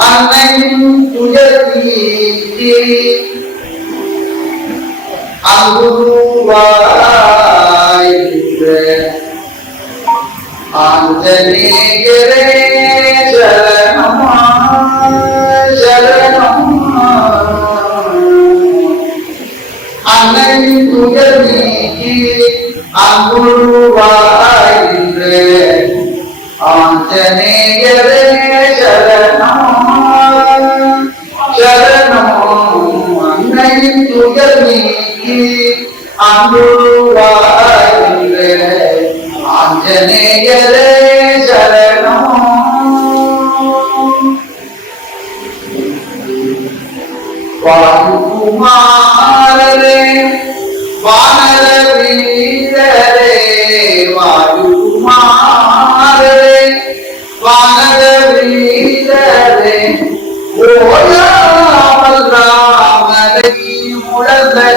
அன்னையின் துயர் நீக்கி அங்குருவாயின்ற ஆஞ்சநேயரே சரணமா சரணமா அன்னையின் துயர் அங்குருவாயின்ற ஆஞ்சநேயரே ಪಾಂಡುವಾಗಿದೆ ಆಂಜನೇಯರೇ ಶರಣ ವಾಯುಕುಮಾರರೇ ವಾನರ ವೀರರೇ ವಾಯುಕುಮಾರರೇ ವಾನರ ವೀರರೇ ಓಯ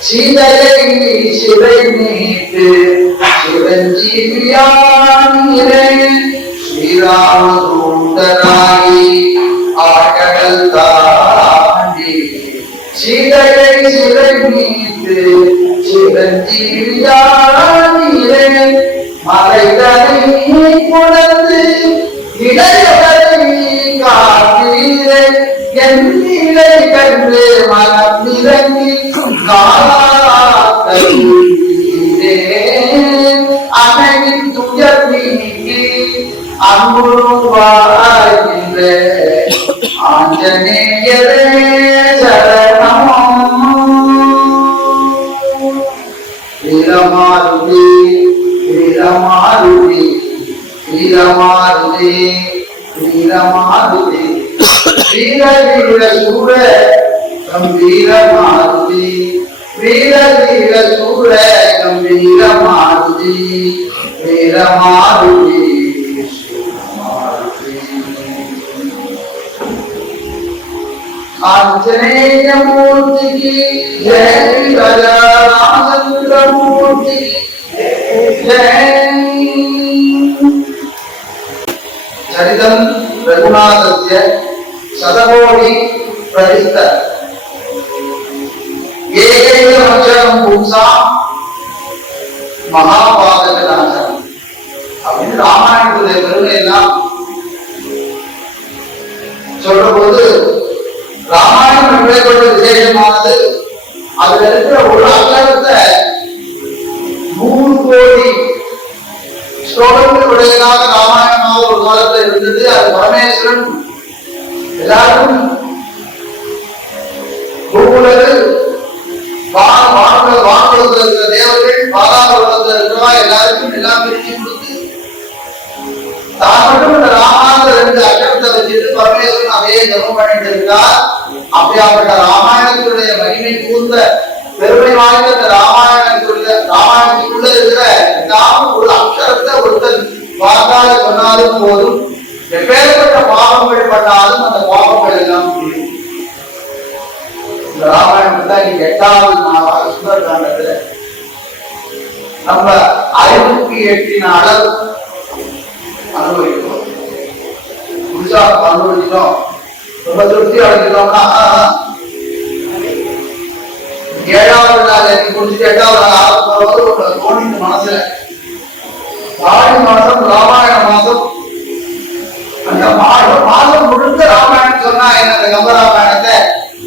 சிதலை சிவை மீட்டு சிவஞ்சீவியான் ஸ்ரீராமதூதராகி ஆழ்கடல் தாண்டி சிதலை சிவை மீட்டு சிவஞ்சீவியான் மலைதலை புணர்ந்து இடையவரை காத்தீரே என் நிலை கண்டு மனம் இறங்கி காத்தீரே அங்குருவாகின்ற ஆஞ்சநேயரே சரணம். வீரமாருதி வீரமாருதி வீரமாருதி வீரமாருதி. வீர வீர சூர கம்பீர வீர வீர சூர கம்பீர மாருதி ఆంజనేయ మూర్తికి జయ రామచంద్ర మూర్తికి చరితం రఘునాథస్య శతకోటి ప్రతిష్ట ఏకైక అక్షరం పుంసా மகாபாதக நாசனம் அப்படின்னு ராமாயணத்துடைய பெருமை எல்லாம் எப்படிப்பட்ட அதுல இருக்கிற ஒரு அகலத்தை நூறு கோடி ஸ்லோகங்கள் உடையதாக ராமாயணமாக ஒரு காலத்துல இருந்தது. அது பரமேஸ்வரன். எல்லாருக்கும் பூவுலகில் வான இருக்கிற தேவர்கள் இருக்கிறவா எல்லாருக்கும் எல்லாம் பிரிச்சு கொடுத்து தான் மட்டும் இந்த ராமாயண ரெண்டு அக்கரத்தை வச்சுட்டு பரமேஸ்வரன் அதையே ஜபம் பண்ணிட்டு இருக்கார் அப்படியாப்பட்ட ராமாயணத்துடைய மகிமை கூர்ந்த பெருமை வாய்ந்த இந்த ராமாயணத்துடைய ராமாயணத்துக்குள்ள இருக்கிற ஏதாவது ஒரு அக்ஷரத்தை ஒருத்தர் வாக்கால சொன்னாலும் போதும். எப்பேற்பட்ட பாவங்கள் பண்ணாலும் அந்த பாவங்கள் எல்லாம் இந்த ராமாயணம் தான் நீங்க எட்டாவது நாளாக சுந்தரகாண்டத்துல நம்ம அறிவுக்கு எட்டின அளவு அனுபவிக்கிறோம். புதுசாக அனுபவிச்சிட்டோம் ரொம்ப திருப்தி அடைஞ்சிட்டோம்னா ஏழாவது நாள் எனக்கு குடிச்சிட்டு எட்டாவது நாள் ஆக போறது ஒரு தோணிக்கு மனசுல ஆடி மாசம் ராமாயண மாசம் அந்த மாதம் மாதம் முழுக்க ராமாயணம் சொன்னா என்ன அந்த கம்பராமாயணத்தை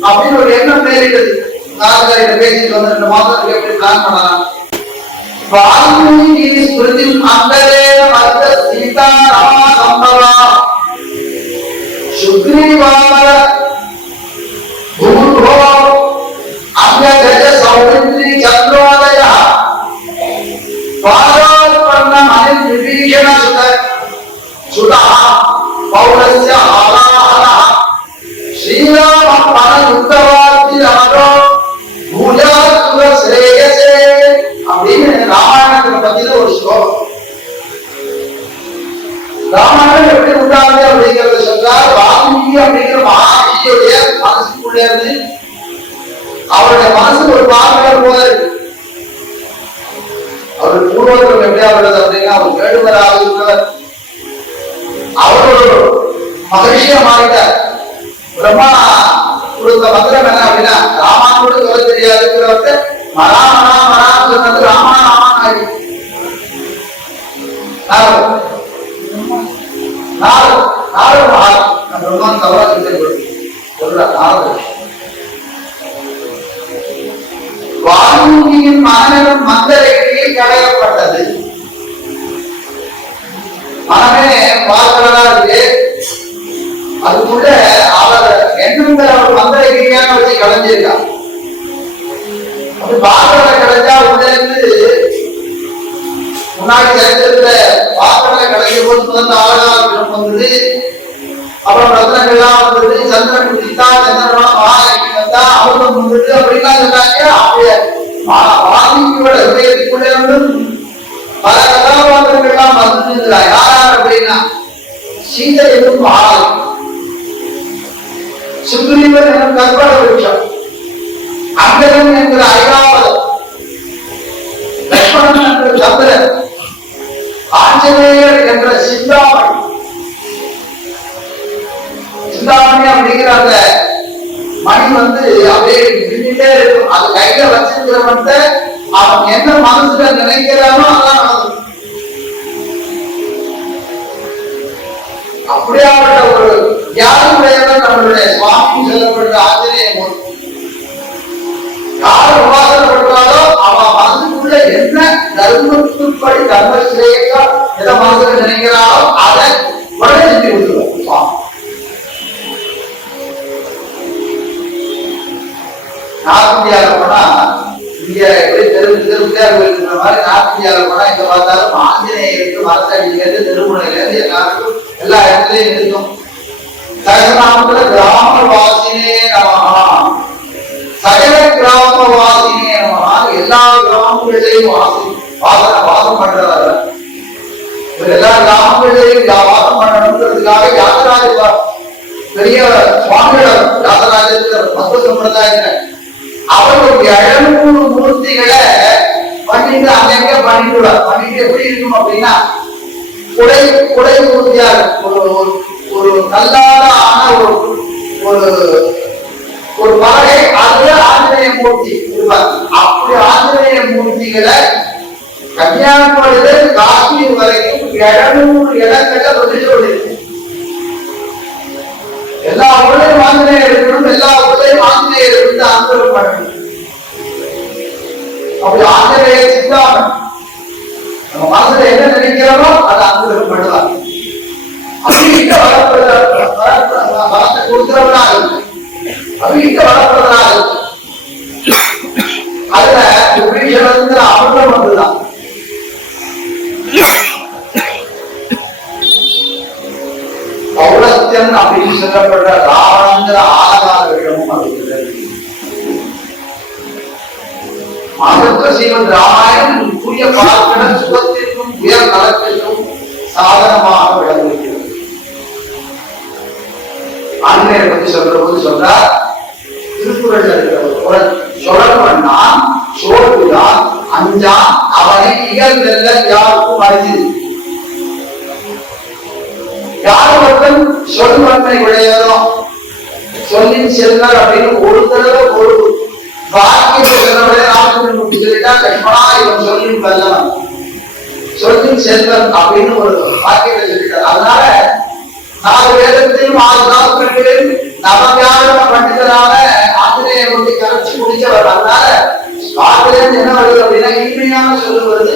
அப்படின்னு ஒரு எண்ணம் நேரிட்டது நாரதர்கிட்ட பேசிட்டு வந்து ரெண்டு மாதத்துக்கு எப்படி பிளான் பண்ணலாம் வால்மீகி ஸ்மிருதி அந்தரே மத்த சீதா ராமா சம்பவா சுக்ரீவாமர ये ना सुना है सुना पौलस्य हालाहला श्रीराम परम उत्तवादि आरो भूजा तुम श्रेयसे அப்படின்னு ராமாயணத்தை பத்தின ஒரு ஸ்லோகம் ராமாயணம் எப்படி உண்டானது அப்படிங்கறத சொன்னார் வால்மீகி அப்படிங்கிற மகாவியுடைய மனசுக்குள்ளே இருந்து அவருடைய மனசு ஒரு பார்வை போல இருக்கு அவர் பூர்வத்தில் எப்படியா வருது அப்படின்னா அவர் வேடுவராக இருக்கிறவர் அவர் ஒரு மகிழ்ச்சியா மாறிட்டார் பிரம்மா கொடுத்த மந்திரம் என்ன அப்படின்னா ராமானோடு சொல்ல தெரியாதுங்கிறவர்கிட்ட மரா மரா மரா சொன்னது ராமா ராமா ஆகி நாலு நாலு நாலு மகா நான் பிரம்மான் தவறா சொல்ல நாலு வால்மீகியின் மகனும் மந்தரையில் களையப்பட்டது. மனமே பார்க்கிறதா இருக்கு. அதுக்குள்ள அவர் என்னங்கிற ஒரு மந்தரைக்கிரியான வச்சு கலைஞ்சிருக்கார் அது பார்க்கிறத கலைஞ்சா உள்ள இருந்து முன்னாடி சரித்திரத்துல பார்க்கிறத கலைஞ்ச போது முதல்ல ஆழகாலம் வந்தது. அப்புறம் ரத்னங்கள்லாம் வந்தது. சந்திரன் குதித்தா சந்திரன் மகாலட்சுமி வந்தா அமிர்தம் வந்துட்டு அப்படின்லாம் சொன்னாங்க. அப்படியே வாதியோட ஹிருதயத்துக்குள்ளே வந்து பல கதாபாத்திரங்கள்லாம் வந்துருக்கிறார் யார் யார் அப்படின்னா சீதை என்னும் ஆள் சுக்ரீவன் என்னும் கற்பட விருட்சம் அங்கதன் என்கிற ஐராவதம் லட்சுமணன் என்ற சந்திரன் ஆஞ்சநேயர் என்ற சிந்தாமணி சிந்தாமணி அப்படிங்கிற அந்த மணி வந்து அப்படியே மின்னிட்டே இருக்கும். அது கையில வச்சிருக்கிறவன்ட்ட அவன் என்ன மனசுல நினைக்கிறானோ அதான் அப்படியாப்பட்ட ஒரு தியாகமுடையவன் நம்மளுடைய சுவாமி சொல்லப்படுற ஆஞ்சநேய யார் உபாசனை பண்றாலோ அவன் மனசுக்குள்ள என்ன தர்மத்துப்படி தர்மஸ்ரேயா எதை மனசுல நினைக்கிறாரோ அதை உடனே செஞ்சு விட்டுருவான் நார்த் இந்தியால போனா இந்தியா எப்படி தெரு தெருவுக்கே இருக்கிற மாதிரி நார்த் இந்தியால போனா இங்க பார்த்தாலும் ஆஞ்சநேயருக்கு மரத்தடியிலிருந்து திருமுனையிலிருந்து எல்லாருக்கும் எல்லா இடத்துலயும் இருக்கும். சகநாமத்துல கிராமவாசினே நமஹா. சகல கிராமவாசினே நமஹா. எல்லா கிராமங்களிலையும் வாசி வாசன வாசம் பண்றதால எல்லா கிராமங்களையும் வாசம் பண்ணணுங்கிறதுக்காக யாத்திராஜ பெரிய சுவாமிகள் யாத்திராஜத்துல பத்து சம்பிரதாயத்தை அவர் ஒரு எழுநூறு மூர்த்திகளை பண்ணிட்டு அங்கங்க பண்ணிட்டு பண்ணிட்டு எப்படி இருக்கும் அப்படின்னா குடை குடை மூர்த்தியா ஒரு ஒரு- ஒரு நல்லாத ஆன ஒரு ஒரு ஒரு பலகை அதுல ஆஞ்சநேய மூர்த்தி இருப்பார். அப்படி ஆஞ்சநேய மூர்த்திகளை கன்னியாகுமரியில காஷ்மீர் வரைக்கும் இருநூறு இடங்கள்ல வந்து சொல்லியிருக்கு எல்லா ஊர்லயும் ஆஞ்சநேயர் இருக்கணும் எல்லா ஊர்லயும் வாங்கினே இருந்து அனுகிரகம் பண்ணி அப்படி ஆஞ்சநேயர் சித்தாமன் நம்ம மனசுல என்ன நினைக்கிறோமோ அதை அனுகிரகம் பண்ணுவார் அவங்க வரத்தை கொடுக்கிறவனாக இருக்கு. அவங்க வரப்படுறதாக இருக்கு. அதுல அமிர்தம் பௌரத்தியம் அப்படின்னு சொல்லப்படுற ராவணங்கிற ஆலகால விஷயமும் அதுக்குள்ள இருக்கு. மாதத்த ராமாயணம் புதிய பார்க்கிற சுகத்திற்கும் உயர் நலத்திற்கும் சாதனமாக விளங்குகிறது ஆண்மையை பத்தி சொல்ற போது சொல்றார் திருக்குறள் இருக்கிற ஒரு குறள் சோழ்வுதான் அஞ்சான் அவனை இகழ்ந்தெல்ல யாருக்கும் அழிஞ்சது யார் ஒருத்தன் சொல்வன்மை உடையவரோ? சொல்லின் செல்வர் அப்படின்னு ஒரு தடவை ஒரு வாக்கியம் சொல்றவரை ராமச்சந்திரன் மூர்த்தி சொல்லிட்டா லட்சுமணா இவன் சொல்லின் வல்லவன். சொல்லின் செல்வன் அப்படின்னு ஒரு வாக்கியத்தை சொல்லிட்டார். அதனால நாலு வேதத்திலும் ஆறு நாட்களிலும் நவவியாழ பண்டிதரான ஆஞ்சநேய மூர்த்தி கரைச்சி முடிச்சவர் அதனால வாக்கியம் என்ன வருது அப்படின்னா இனிமையான சொல்லு வருது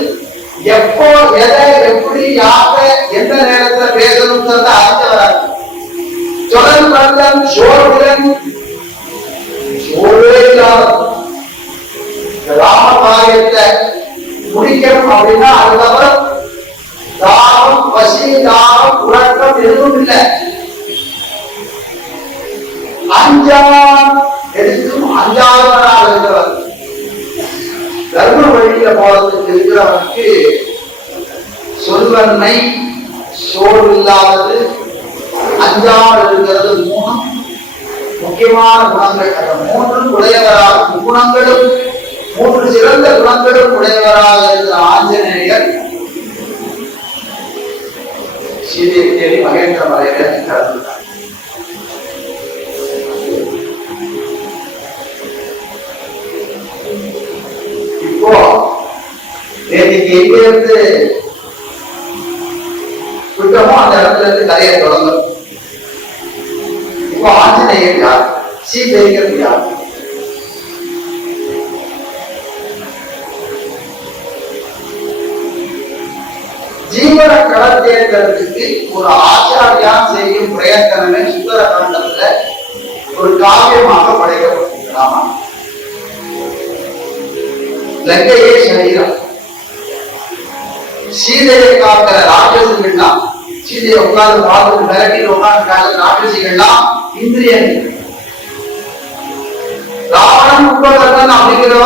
எப்போ எதை எப்படி சோழன் சோழே இல்லாத இந்த ராம காரியத்தை முடிக்கணும் அப்படின்னா அதுக்கப்புறம் தாகம் பசி தாகம் உறக்கம் எதுவும் இல்லை அஞ்சாம் எதுக்கும் அஞ்சாதவனாக இருக்கிறவர் தர்ம வழியில போறதுக்கு இருக்கிறவனுக்கு சொல்வன்மை சோறு இல்லாதது அஞ்சாமல் இருக்கிறது மூணும். முக்கியமான குணங்கள் அந்த மூன்றும் உடையவராக குணங்களும் மூன்று சிறந்த குணங்களும் உடையவராக இருந்த ஆஞ்சநேயர் சீதையை தேடி மகேந்திர மலையில கலந்துட்டார் இப்போ நேற்றுக்கு இருந்து அந்த இடத்துல இருந்து கதையை தொடங்கும் இப்போ ஆஞ்சநேயர் யார் யார் ஜீவன களத்தேர்தலுக்கு ஒரு ஆச்சாரியா செய்யும் பிரயத்தனமே சுந்தர காண்டத்துல ஒரு காவியமாக படைக்கப்பட்டிருக்கலாமா லங்கையே சரீரம். சீதையை காக்கிற ராட்சசங்கள்லாம் சீதையை உட்கார்ந்து பார்த்து மிரட்டில் உட்கார்ந்து காக்கிற ராட்சசிகள்லாம் இந்திரியங்கள். ராவணன் உட்பகர்ணன் அப்படிங்கிறவ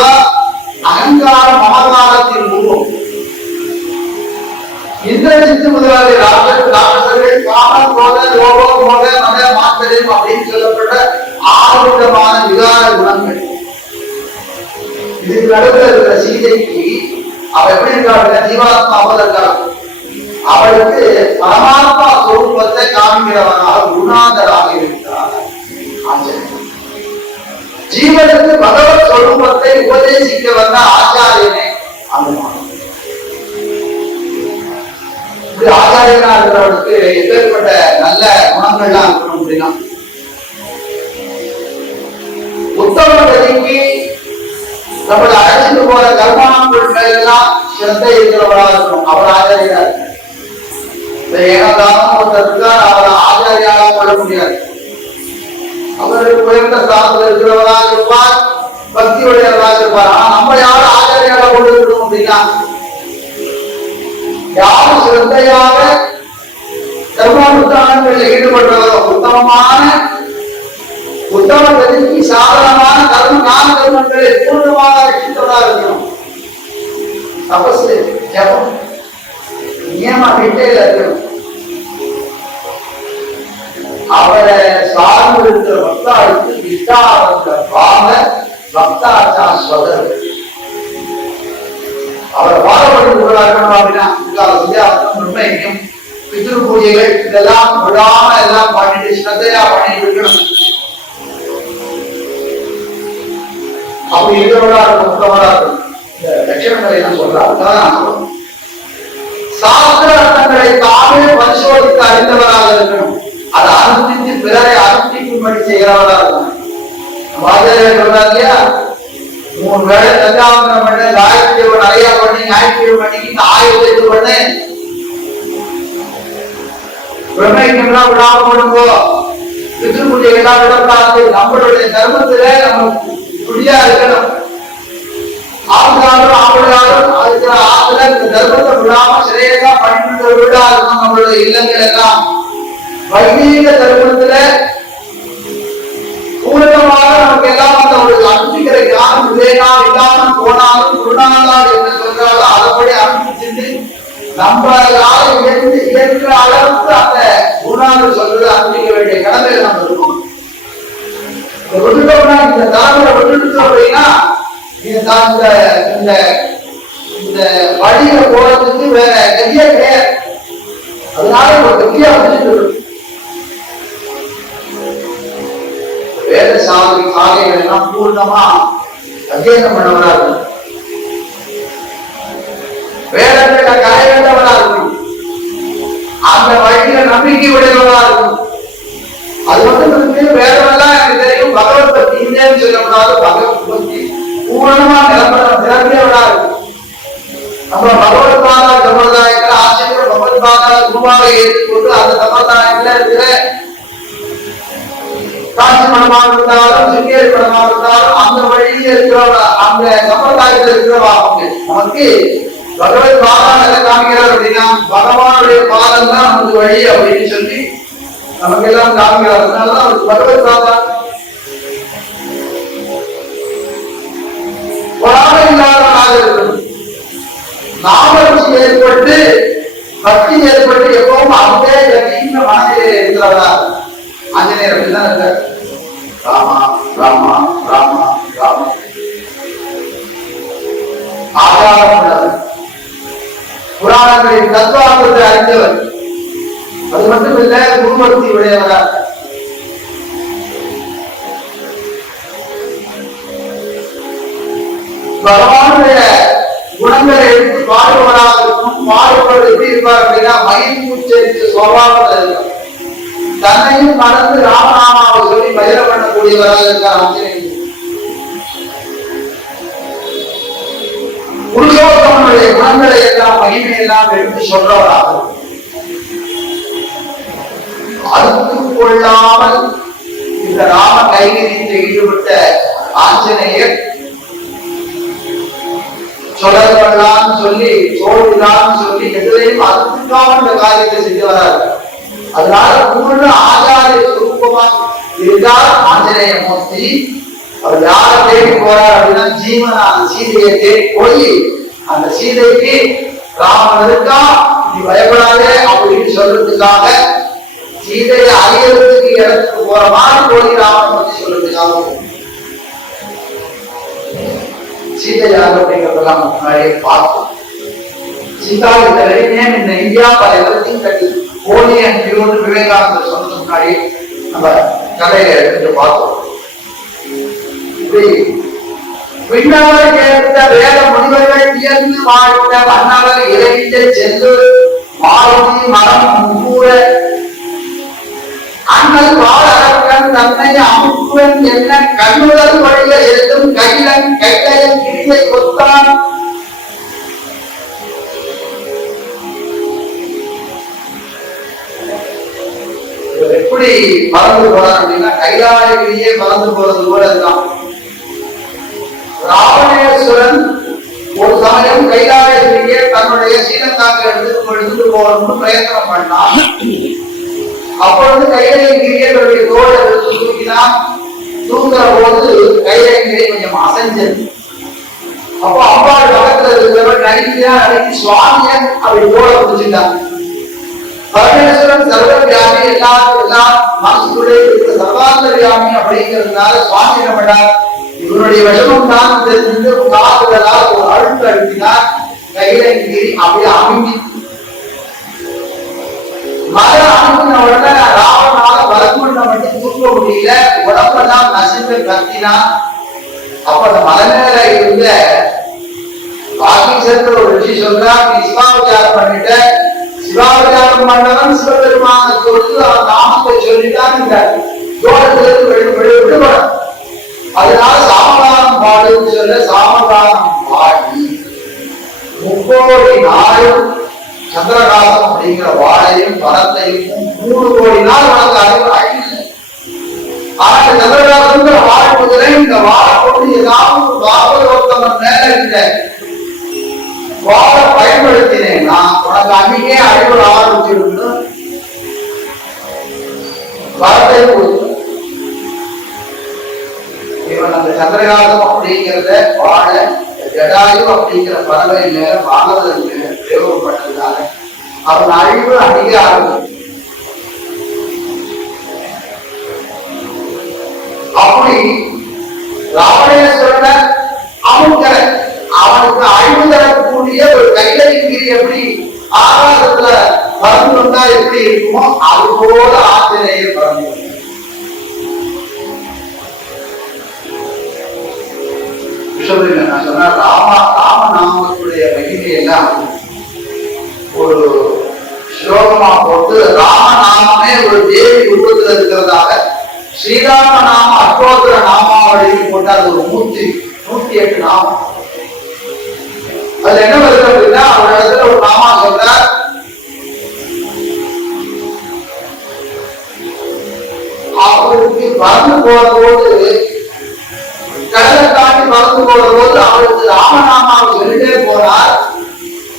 அகங்கார மமகாரத்தின் உருவம். இந்திரஜித்து முதலாளி ராட்சச ராட்சசர்கள் காமம் கோத லோகம் மோக மத மாத்தரியம் அப்படின்னு சொல்லப்பட்ட ஆறு விதமான விகார குணங்கள். இதுக்கு நடுவில் இருக்கிற சீதைக்கு அவ எப்படி இருக்காங்க? ஜீவாத்மா போல அவளுக்கு பரமாத்மா சொரூபத்தை காண்கிறவனாக குணாதராக இருக்கிறார் ஜீவனுக்கு பகவத் சொரூபத்தை உபதேசிக்க வந்த ஆச்சாரியனே. அனுமானம் இப்படி ஆச்சாரியனா இருக்கிறவனுக்கு எப்பேற்பட்ட நல்ல குணங்கள்லாம் இருக்கணும் அப்படின்னா உத்தம கதிக்கு நம்மளை அழைச்சிட்டு போற கர்மானம் பொருட்கள் எல்லாம் சிறந்த இருக்கிறவரா இருக்கணும். அவர் ஆச்சாரியரா இருக்கணும் இந்த ஏனதானம் ஒருத்தருக்கு அவரை ஆச்சாரியாக கொள்ள முடியாது. அவருக்கு உயர்ந்த ஸ்தானத்தில் இருக்கிறவராக இருப்பார். பக்தியுடையவராக இருப்பார். ஆனா நம்ம யாரும் ஆச்சாரியாலா கொண்டு இருக்கணும் அப்படின்னா யாரும் சிரத்தையாக கர்மானுஷ்டானங்களில் ஈடுபடுறவரோ உத்தமமான உத்தம கதிக்கு சாதனமான கர்ம காம கர்மங்களை பூர்ணமாக ரட்சித்தவராக இருக்கணும். தபசு ஜபம் நியம இருக்கணும். அவரை சார்ந்து இருக்கிற பக்தாளுக்கு விட்டாவந்த பாக பக்தாச்சா சொதர் அவரை பாடப்படுகிறவர்களா அப்படின்னா இதுக்காக பித்ரு பூஜைகள் இதெல்லாம் விடாம எல்லாம் பண்ணிட்டு ஸ்ரத்தையா பண்ணிட்டு இருக்கணும். அப்படி இருக்கிறவரா இருக்கும் உத்தமரா இருக்கும் இந்த லட்சணங்களை நான் சொல்றேன் சாஸ்திர அர்த்தங்களை தாமே பரிசோதித்து அறிந்தவராக இருக்கணும். அதை அனுஷ்டித்து பிறரை அனுஷ்டிக்கும்படி செய்கிறவரா இருக்கணும் வாஜாரியர் சொல்றாங்க இல்லையா மூணு வேளை தஞ்சாவரம் பண்ணு காயத்ரி நிறைய பண்ணி ஞாயிற்று பண்ணிக்கிட்டு ஆயுதத்து பண்ணு பிரம்மைக்கெல்லாம் விடாம பண்ணுங்கோ பித்ருபூஜை எல்லாம் நம்மளுடைய தர்மத்துல நம்ம குடியா இருக்கணும். ஆண்டாலும் ஆவலாலும் அதுக்கு ஆத்துல இந்த தர்மத்தை விடாம சிறையதா பண்ணிட்டு விடா நம்மளுடைய இல்லங்கள் எல்லாம். வைதீக தர்மத்துல பூரணமாக நமக்கு எல்லாம் அந்த ஒரு அனுப்பிக்கிற ஞானம் விவேகம் இல்லாமல் போனாலும் குருநாளால் என்ன சொல்றாலும் அதப்படி அனுப்பிச்சுட்டு நம்மளால இயந்து இயன்ற அளவுக்கு அந்த குருநாதர் சொல்றது அனுப்பிக்க வேண்டிய கடமையில நம்ம இருக்கோம். விட்டுட்டோம்னா இந்த தலைமுறை விட்டுட்டோம் அப்படின்னா இது இந்த இந்த இந்த வழியில போறதுக்கு வேற கதியே கிடையாது. அதனால ஒரு கதியா வந்துட்டு வேத சாதனை சாலைகள் எல்லாம் பூர்ணமா அத்தியனம் பண்ணவரா இருக்கும் வேதங்களை கலை வேண்டவரா இருக்கும் அந்த வழியில நம்பிக்கை உடையவரா இருக்கும் அது மட்டும் இருக்கு வேதம் எல்லாம் எனக்கு தெரியும் பகவத் பக்தி இல்லைன்னு சொல்லக்கூடாது பகவத் பக்தி பூரணமா நிரம்பரம் நிரம்பியவரா இருக்கும் நம்ம பகவத் பாதா சம்பிரதாயத்துல ஆசிரியர் பகவத் பாதா குருவாக ஏற்றுக்கொண்டு அந்த சம்பிரதாயத்துல இருக்கிற காட்சி படமாக இருந்தாலும் சிங்கேரி படமாக இருந்தாலும் அந்த வழியில இருக்கிறவங்க அந்த சம்பிரதாயத்தில் இருக்கிறவா நமக்கு பகவத் பாதம் எதை காமிக்கிறார் அப்படின்னா பகவானுடைய பாதம் தான் நமக்கு வழி அப்படின்னு சொல்லி நமக்கு எல்லாம் காமிக்கிறார். அதனாலதான் அவருக்கு பகவத் பாதா பொறாமை இல்லாதவனாக இருக்கணும். நாமருச்சி ஏற்பட்டு பக்தி ஏற்பட்டு எப்பவும் அங்கே கட்டின மனதிலே இருக்கிறவரா ஆஞ்சநேயர் அப்படிதான் இருக்கார் ராமா ராமா ராமா ராமா. ஆதாரம் உள்ளவர் புராணங்களின் தத்துவார்த்தத்தை அறிந்தவர். அது மட்டும் இல்ல குருமூர்த்தி உடையவரா பகவானுடைய குணங்களை எடுத்து பாடுபவராக இருக்கும் எப்படி இருப்பார் அப்படின்னா மயின் மூச்சரித்து சுவாபத்தில் தன்னையும் மறந்து ராமநாமாவை சொல்லி பயிர பண்ணக்கூடியவராக இருக்கார் ஆஞ்சநேயன் புருஷோத்தமனுடைய குணங்களை எல்லாம் மகிமை எல்லாம் எடுத்து சொல்றவராக. அறுத்துக் கொள்ளாமல் இந்த ராம கைகரியத்தில் ஈடுபட்ட ஆஞ்சநேயர் பண்ணலாம்னு சொல்லி சோழிதான் சொல்லி எதிரையும் அற்புதமான இந்த காரியத்தை செஞ்சு வராது அதனால பூர்ண ஆச்சாரிய சுரூபமா இருந்தார் ஆஞ்சநேய மூர்த்தி. அவர் யாரை தேடி போறார் அப்படின்னா ஜீவனா அந்த சீதையை தேடி போய் அந்த சீதைக்கு ராமன் இருக்கா? நீ பயப்படாதே அப்படின்னு சொல்றதுக்காக சீதையை அறியறதுக்கு இடத்துக்கு போற மாதிரி போய் ராமன் பத்தி சொல்றதுக்காக சீதை யார் அப்படிங்கிறதெல்லாம் முன்னாடியே பார்த்தோம் சீதா இந்த இந்த இந்தியா பல எல்லாத்தையும் கட்டி போலி அண்ட் பியூர் விவேகானந்தர் சொன்னது முன்னாடி நம்ம கதையை எடுத்து பார்த்தோம். இப்படி விண்ணவர் கேட்ட வேத முனிவர்கள் வியந்து வாழ்ந்த மன்னவர் இறைந்த சென்று மாருதி மரம் கூட அண்ணல் வாழறக்கன் தன்னை அமுக்குவன் என்ன கண்ணுடல் வழியில் எழுதும் கைலன் கைலையன் கிரியை கொத்தான் எப்படி மறந்து போறார் அப்படின்னா கைலாயகிரியே மறந்து போறது போல இருக்கான் ராவணேஸ்வரன் ஒரு சமயம் கைலாயகிரியே தன்னுடைய சீனத்தாக்க எடுத்து எடுத்துட்டு போகணும்னு பிரயத்தனம் பண்ணான். அப்பொழுது கைலையங்கிரியை தன்னுடைய தோலை எடுத்து தூக்கினான். தூங்குற போது கைலையங்கிரி கொஞ்சம் அசைஞ்சது. அப்போ அம்பாள் பக்கத்துல இருக்கிறவர் நடிக்கையா நடிக்கி சுவாமிய அப்படி தோலை பிடிச்சிட்டான் பரமேஸ்வரன் சர்வவியாமி எல்லாரும் எல்லாம் மனசுக்குள்ளே இருக்கிற சர்வாந்தரியாமி அப்படிங்கிறதுனால சுவாமி என்ன இவருடைய விஷமம் தான் தெரிஞ்சு காதுகளால் ஒரு அழுத்து அழுத்தினார் கைலையங்கிரி அப்படியே அமுங்கி மத அனுப்பின உடனே ராவணால வரகுண்ட மட்டும் தூக்க முடியல. உடம்பெல்லாம் நசிந்து கத்தினா அப்ப அந்த மலை மேல இருந்த பாக்கி சேர்ந்த ஒரு ரிஷி சொல்றா நீ சிவாவச்சாரம் பண்ணிட்ட. சிவாவச்சாரம் பண்ணவன் சிவபெருமான சொல்லி அவன் நாமத்தை சொல்லிட்டான் இந்த தோட்டத்திலிருந்து வெளி வெளி விடுபடும் அதனால சாமதானம் பாடுன்னு சொல்ல சாமதானம் பாடி முக்கோடி நாளும் சந்திரகாசம் அப்படிங்கிற வாழையும் பணத்தையும் மூணு கோடி நாள் வளர்ந்த அறிவு ஆனால் சந்திரகாசங்கிற இந்த இந்த வாழை கொண்டு ஏதாவது ஒரு பாபரோத்தமன் மேல இந்த வாழ உனக்கு அன்னைக்கே அறிவுரை ஆரம்பிச்சிருந்து வரத்தை கொடுத்து இவன் அந்த சந்திரகாதம் அப்படிங்கிறத வாழ ஜடாயு அப்படிங்கிற பறவை மேல வானவர்கள் மேல பிரயோகப்பட்டதுனால அவன் அழிவு அதிக ஆரம்பம் அப்படி ராவணேஸ்வரனை அமுக்கிற அவனுக்கு அழிவு தரக்கூடிய ஒரு கைலகிரி எப்படி ஆகாசத்துல பறந்து எப்படி இருக்குமோ அது போல ஆஞ்சநேயர் பறந்து வந்தார். நான் சொன்னா ராமா ராமநாமத்துடைய மகிமை எல்லாம் ஒரு ஸ்லோகமா போட்டு ராமநாமமே ஒரு தேவி உருவத்தில் இருக்கிறதாக ஸ்ரீராம நாம அட்டோத்திர நாமாவளியில் போட்டு அது ஒரு நூத்தி நூத்தி எட்டு நாமம் அதுல என்ன வருது அப்படின்னா ஒரு இடத்துல ஒரு நாமா சொல்றார். அவருக்கு பறந்து போற போது கடலை தாண்டி பறந்து போற போது அவருக்கு ராமநாமாவை சொல்லிட்டே போனார்.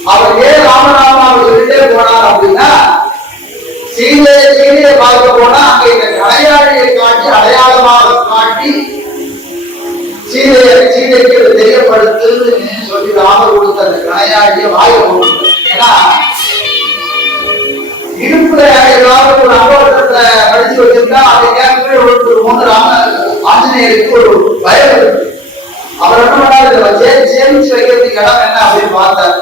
அவர் ஏன் ராமநாமாவை சொல்லிட்டே போனார் அப்படின்னா சீதையை சீதையை பார்க்க போனா அங்க இந்த கடையாளியை காட்டி அடையாளமாக காட்டி சீதையை சீதைக்கு இதை தெரியப்படுத்துன்னு சொல்லி ராமர் கொடுத்த அந்த கடையாளியை வாய கொடுத்து ஏன்னா இடுப்புல ஏதாவது ஒரு அபகடத்துல படிச்சு வச்சிருந்தா அதை கேட்கவே ஒரு ராம பயம் இருக்கு. அவர் என்ன பண்ணாரு? இதை சே- சேமிச்சு வைக்கிறதுக்கு இடம் என்ன அப்படின்னு பார்த்தார்.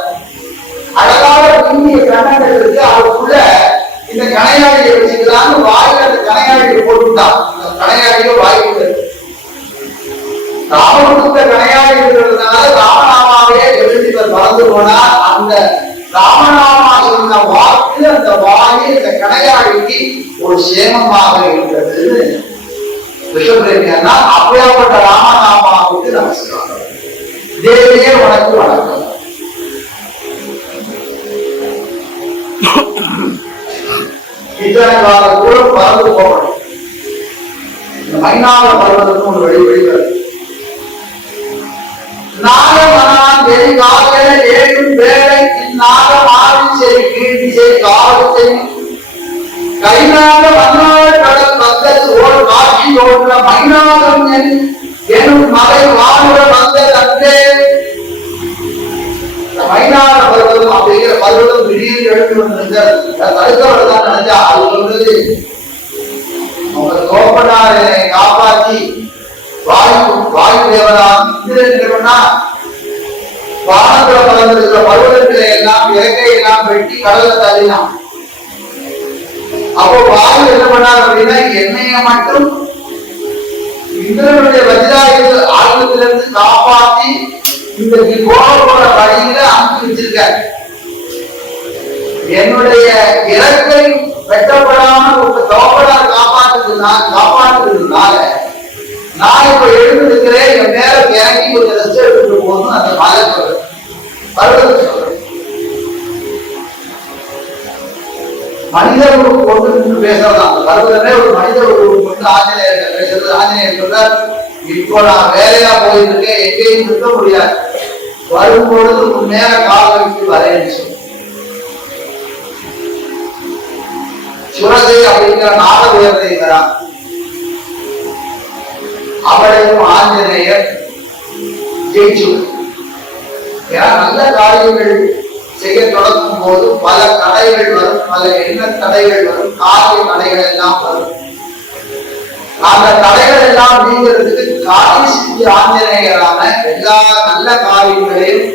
அழகாக இந்திய கண்ணங்கள் இருக்கு. அவருக்குள்ள இந்த கணையாடியை வச்சுக்கலாம்னு வாயில அந்த கணையாடியை போட்டுட்டான். அந்த கணையாடியோ வாய்ப்பு ராமன் கணையாக இருக்கிறதுனால ராமநாமாவே எழுதிவர் மறந்து போனார். அந்த ராமநாமா சொன்ன வாக்கு அந்த வாயு இந்த கணையாடிக்கு ஒரு சேமமாக இருக்கிறது விஷபிரேமியன்னா அப்படியாப்பட்ட ராமநாமாவுக்கு நமஸ்காரம் தேவியே உனக்கு வணக்கம். இத்தனை கால கூட பறந்து போகணும். இந்த மைனாவ பருவதற்கு ஒரு வழி வழி நாகமனான் ஏழும் வேலை இந்நாக மாறி செய் கீழ்த்தி செய் காவல் செய் கைநாக மன்னார் கடல் வந்தது ஓர் காட்சி எனும் மலை வானுட வந்தது அன்றே. இந்த மைனாக அப்படிங்கிற பருவதம் திடீர்னு எழுந்து தான் நினைச்சா அது சொல்றது. உங்க கோபனார் காப்பாற்றி. வாயு வாயு தேவனா இந்திரன் தேவனா வானத்துல பறந்திருக்கிற பருவதங்களை எல்லாம் இறக்கை எல்லாம் வெட்டி கடல்ல தள்ளினான். அப்போ வாயு என்ன பண்ணார் அப்படின்னா என்னைய மட்டும் இந்திரனுடைய வஜ்ராயுத ஆயுதத்திலிருந்து காப்பாத்தி இந்த கோபுர வழியில அனுப்பி வச்சிருக்க என்னுடைய இறக்கை வெட்டப்படாம ஒரு தோப்படார் காப்பாற்றுறதுனால காப்பாற்றுறதுனால நான் இப்ப எழுந்திருக்கிறேன் என் மேல இறங்கி கொஞ்சம் ரெஸ்ட் எடுத்துட்டு போகணும் அந்த மலை சொல்றேன். மனிதர் சொல்றேன் மனித உருவம் கொண்டு பேசுறதான் அந்த பருவதமே ஒரு மனித உருவம் கொண்டு ஆஞ்சநேயர் பேசுறது. ஆஞ்சநேயர் சொல்றார் இப்போ நான் வேலையா போயிட்டு இருக்கேன் எங்கேயும் இருக்க முடியாது. வரும்பொழுது உன் நேர கால வைத்து வரேன்னு சொல்லு சுரதை அப்படிங்கிற நாக தேவதைங்கிறான் அவளையும் ஆஞ்சநேயர் ஜெயிச்சு. ஏன்னா நல்ல காரியங்கள் செய்ய தொடங்கும் போது பல தடைகள் வரும் பல எண்ண தடைகள் வரும் காரிய தடைகள் எல்லாம் வரும். அந்த தடைகள் எல்லாம் நீங்கிறதுக்கு காரிய சித்தி ஆஞ்சநேயரான எல்லா நல்ல காரியங்களையும்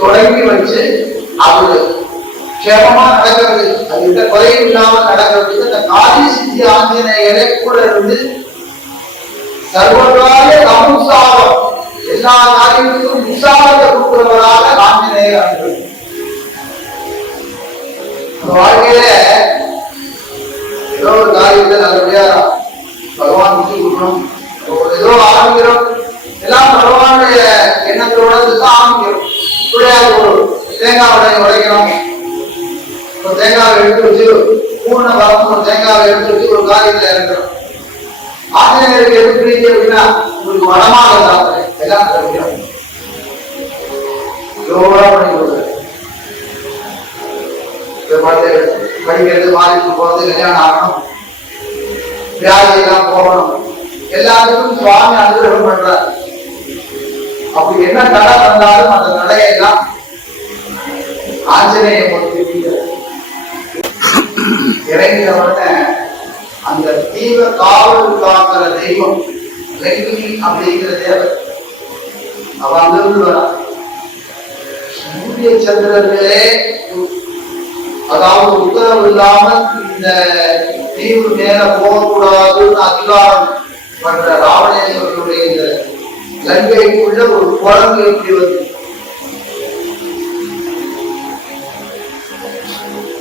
தொடங்கி வச்சு அவரு க்ஷேமமா நடக்கிறது. அது எந்த குறையும் இல்லாம நடக்கிறது. அந்த காதி சித்தி ஆஞ்சநேயரை கூட இருந்து சர்வகால சமுசாரம் எல்லா காரியத்திலும் உற்சாகத்தை கொடுக்கிறவராக ஆஞ்சநேயர் அன்று வாழ்க்கையில ஏதோ ஒரு காரியத்தை நல்லபடியா பகவான் விட்டு கொடுக்கணும். ஏதோ ஆரம்பிக்கிறோம். எல்லாம் பகவானுடைய எண்ணத்தோட தான் ஆரம்பிக்கிறோம் பிள்ளையார் ஒரு தேங்காய் உடைய உடைக்கிறோம் ஒரு தேங்காவை எடுத்து வச்சு பூர்ண பலம் ஒரு தேங்காவை எடுத்து வச்சு ஒரு காரியத்துல இருக்கிறோம் ஆசிரியருக்கு எது பிரீதி அப்படின்னா உங்களுக்கு வளமாக சாப்பிடுறேன் எல்லாம் கிடைக்கும் ஜோரா படிக்கிறது போறது கல்யாணம் ஆகணும். வியாதி எல்லாம் போகணும். எல்லாத்துக்கும் சுவாமி அனுகிரகம் பண்றார். அப்படி என்ன தடை வந்தாலும் அந்த தடையெல்லாம் ஆஞ்சநேய மூர்த்தி இறங்கின உடனே அந்த தீவ காவல் காக்கிற தெய்வம் லக்ஷ்மி அப்படிங்கிற தேவை அவ அங்கிருந்து சூரிய சந்திரர்களே அதாவது உத்தரவு இல்லாமல் இந்த தீவு மேல போகக்கூடாதுன்னு அதிகாரம் பண்ற ராவணேஸ்வரனுடைய இந்த லங்கைக்குள்ள ஒரு குழம்பு எப்படி வந்து.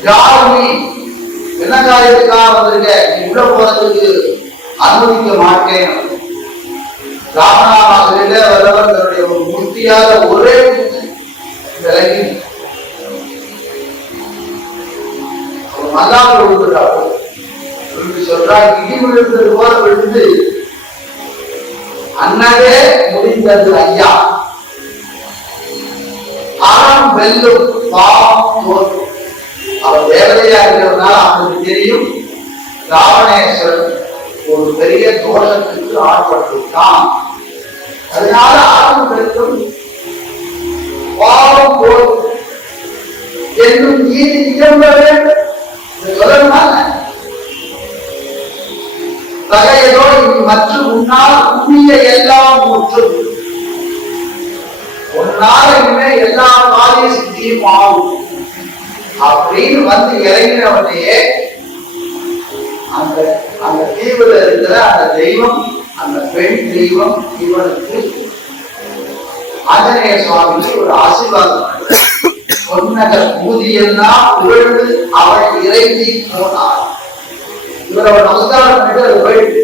யார் நீ? என்ன காரியத்துக்காக வந்திருக்க? நீ உள்ள போறதுக்கு அனுமதிக்க மாட்டேன். ராமநாமாவில வரவர் தன்னுடைய ஒரு மூர்த்தியாக ஒரே விலகி மல்லாமல் விழுந்துட்டார். சொல்றார் இடி விழுந்தது போல விழுந்து அண்ணவே முடிந்தது ஐயா. அறம் வெல்லும் பாவம் தோற்கும் அவர் தேவதையா இருக்கிறதுனால அவனுக்கு தெரியும் ராவணேஸ்வரன் ஒரு பெரிய தோஷத்துக்கு ஆட்பட்டுத்தான் அதனால அறம் பாவம் போடும் என்னும் நீதி இயம்ப வேண்டும் இது தகையதோ மற்றும் உன்னால் உண்மைய எல்லாம் முற்றும் உன்னால இனிமே எல்லா காரிய சித்தியும் ஆகும். அப்படின்னு வந்து இறங்கினவனையே அந்த அந்த தீவுல இருக்கிற அந்த தெய்வம் அந்த பெண் தெய்வம் இவனுக்கு ஆஞ்சநேய சுவாமிக்கு ஒரு ஆசீர்வாதம் சொன்னக ஊதியெல்லாம் உழந்து அவள் இறைஞ்சி போனார் இவரை நமஸ்காரம் பண்ணிட்டு அது போயிட்டு